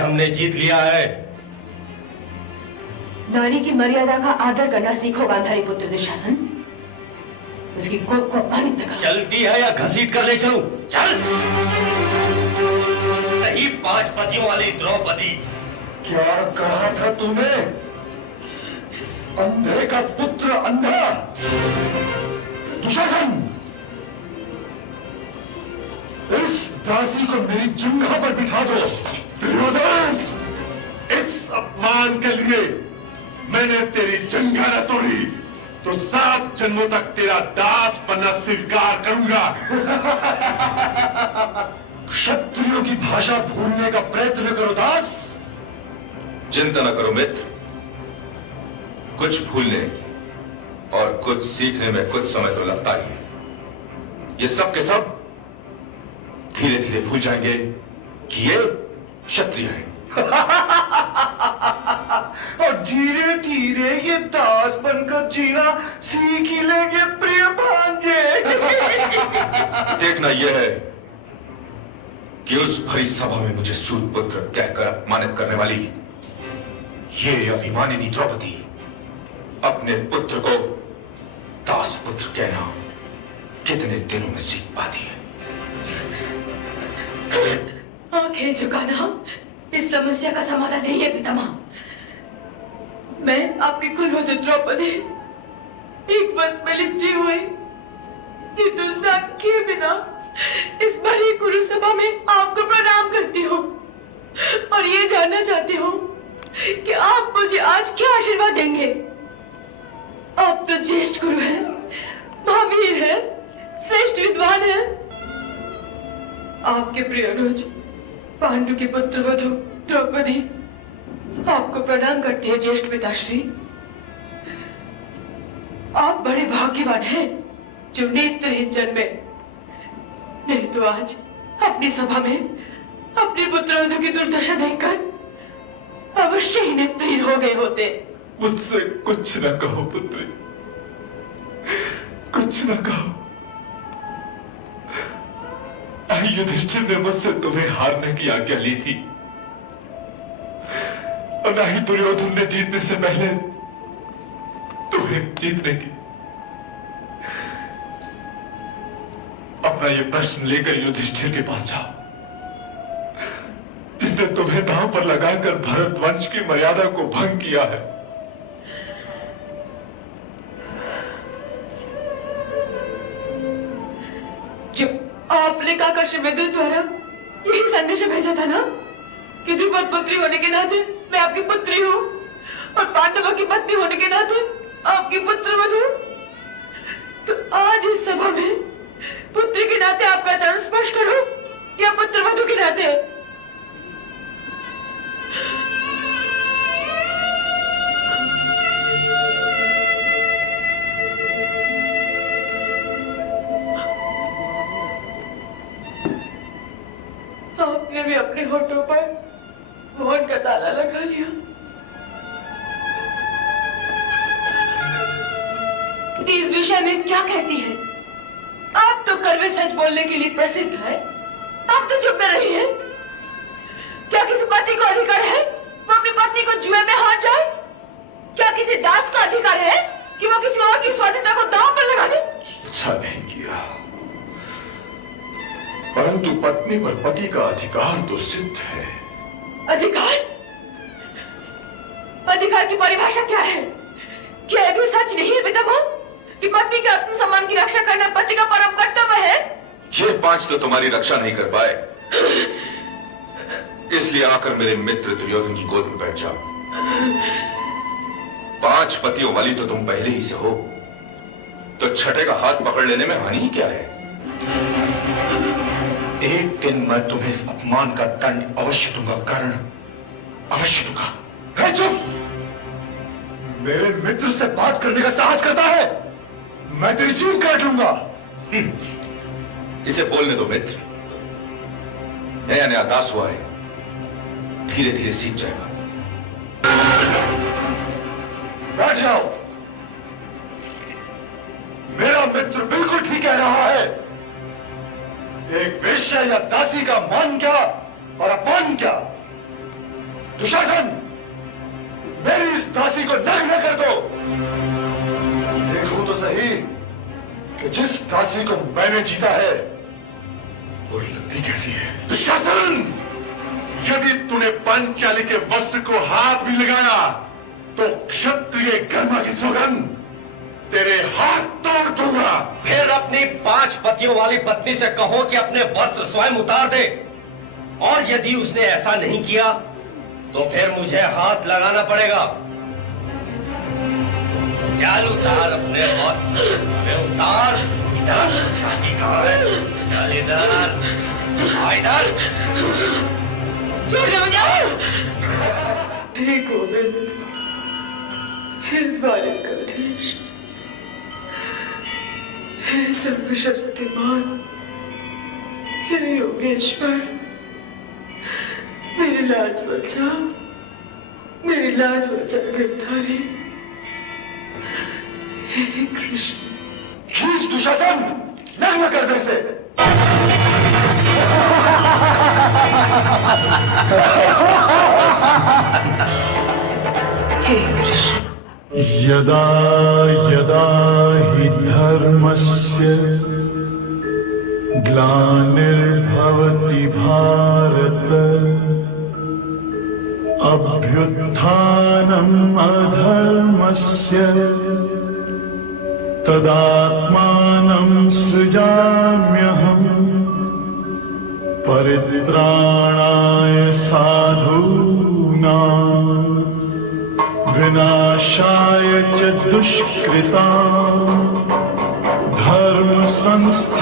हमने जीत लिया है। नारी की मर्यादा का आदर करना सीखो गांधारी पुत्र दुशासन। उसकी कोख को अपमानित न करो। चलती है या घसीट कर ले चलूं? चल। नहीं 5 पतियों वाली द्रौपदी। क्या कहा था तूने? अंधे का पुत्र अंधा। दुशासन, इस दासी को मेरी जंघा पर बिठा दो। दुर्योधन, इस अपमान के लिए मैंने तेरी जंघा न तोड़ी तो 7 जन्मों तक तेरा दास बनना स्वीकार करूंगा। क्षत्रियों की भाषा भूलने का प्रयत्न करो दास। चिंता न करो मित्र, कुछ भूलने और कुछ सीखने में कुछ समय तो लगता ही है। ये सब के सब धीरे धीरे भूल जाएंगे कि ये क्षत्रिय हैं। और धीरे धीरे ये दास बनकर जीना सीख ही लेंगे प्रिय भांजे। देखना यह है कि उस भरी सभा में मुझे सूत पुत्र कहकर अपमानित करने वाली ये अभिमानिनी द्रौपदी अपने पुत्र को दास पुत्र कहना कितने दिनों में सीख पाती है। आंखें झुकाना इस समस्या का समाधान नहीं है पितामह। मैं आपकी कुलवधू द्रौपदी एक वस्त्र में लिपटी हुई स्नान किए बिना इस भरी कुरु सभा में आपको प्रणाम करती हूँ और ये जानना चाहती हूँ कि आप मुझे आज क्या आशीर्वाद देंगे। आप तो ज्येष्ठ गुरु हैं, महावीर हैं, श्रेष्ठ विद्वान हैं। आपके प्रिय अनुज पांडु की पुत्र वधु द्रौपदी आपको प्रणाम करती है ज्येष्ठ पिताश्री। आप बड़े भाग्यवान हैं जो नेत्रहीन जन्मे, नहीं तो आज अपनी सभा में अपनी पुत्र वधु की दुर्दशा देखकर अवश्य ही नेत्रहीन हो गए होते। मुझसे कुछ न कहो पुत्री, कुछ न कहो। युधिष्ठिर ने मुझसे तुम्हें हारने की आज्ञा ली थी और ना ही दुर्योधन ने जीतने से पहले तुम्हें जीतने की। अपना ये प्रश्न लेकर युधिष्ठिर के पास जाओ, जिसने तुम्हें दांव पर लगाकर भरतवंश की मर्यादा को भंग किया है। जो आपने काका शिवेंद्र द्वारा यही संदेश भेजा था ना कि द्रुपद पुत्री होने के नाते मैं आपकी पुत्री हूँ और पांडवों की पत्नी होने के नाते आपकी पुत्र वधू। तो आज इस सभा में पुत्री के नाते आपका चरण स्पर्श करूं या पुत्र वधू के नाते? आपने भी अपने होठों पर मौन का ताला लगा लिया। इस विषय में क्या कहती है? आप तो कड़वे सच बोलने के लिए प्रसिद्ध है, आप तो चुप में रही हैं। क्या किसी पति को अधिकार है वो अपनी पत्नी को जुए में हार जाए? क्या किसी दास का अधिकार है कि वो किसी और की स्वाधीनता को दांव पर लगा दे? अच्छा नहीं किया, परंतु पत्नी पर पति का अधिकार तो सिद्ध है। अधिकार? अधिकार की परिभाषा क्या है? क्या यह भी सच नहीं है पितामह कि पत्नी के आत्मसम्मान की रक्षा करना पति का परम कर्तव्य है? ये 5 तो तुम्हारी रक्षा नहीं कर पाए, इसलिए आकर मेरे मित्र दुर्योधन की गोद में बैठ जाओ। 5 पतियों वाली तो तुम पहले ही से हो, तो छठे का हाथ पकड़ लेने में हानि ही क्या है? एक दिन मैं तुम्हें इस अपमान का दंड अवश्य दूंगा, कारण अवश्य दूंगा। है चुप! मेरे मित्र से बात करने का साहस करता है, मैं तेरी जीभ काट लूंगा। इसे बोलने दो मित्र, नया नया दास हुआ है, धीरे धीरे सीख जाएगा। बैठ जाओ। मेरा मित्र बिल्कुल ठीक कह रहा है। एक वेश्या या दासी का मान क्या और अपमान क्या, दुशासन, मेरी इस दासी को नग्न कर दो। देखूं तो सही कि जिस दासी को मैंने जीता है वो लगती कैसी है। दुशासन, यदि तूने पांचाली के वस्त्र को हाथ भी लगाया तो क्षत्रिय कर्मा की सौगंध तेरे हाथ तोड़ दूंगा। फिर अपनी 5 पतियों वाली पत्नी से कहो कि अपने वस्त्र स्वयं उतार दे, और यदि उसने ऐसा नहीं किया तो फिर मुझे हाथ लगाना पड़ेगा। चल उतार अपने वस्त्र, अबे उतार। इधर छाती कहाँ है? चल इधर, आ इधर। छोड़ जाओ। हे गोविंद, हे द्वारकाधीश, हे सर्वशक्तिमान, हे योगेश्वर, मेरी लाज बचा, मेरी लाज बचा गिरधारी। हे कृष्ण, खींच दुशासन, नग्न कर दे इसे। हे कृष्ण। यदा यदा हि धर्मस्य ग्लानिर्भवति भारत अभ्युत्थानम् अधर्मस्य तदात्मानं सृजाम्यहम् परित्राणाय साधूनां विनाशाय च दुष्कृतां धर्म संस्थापनार्थाय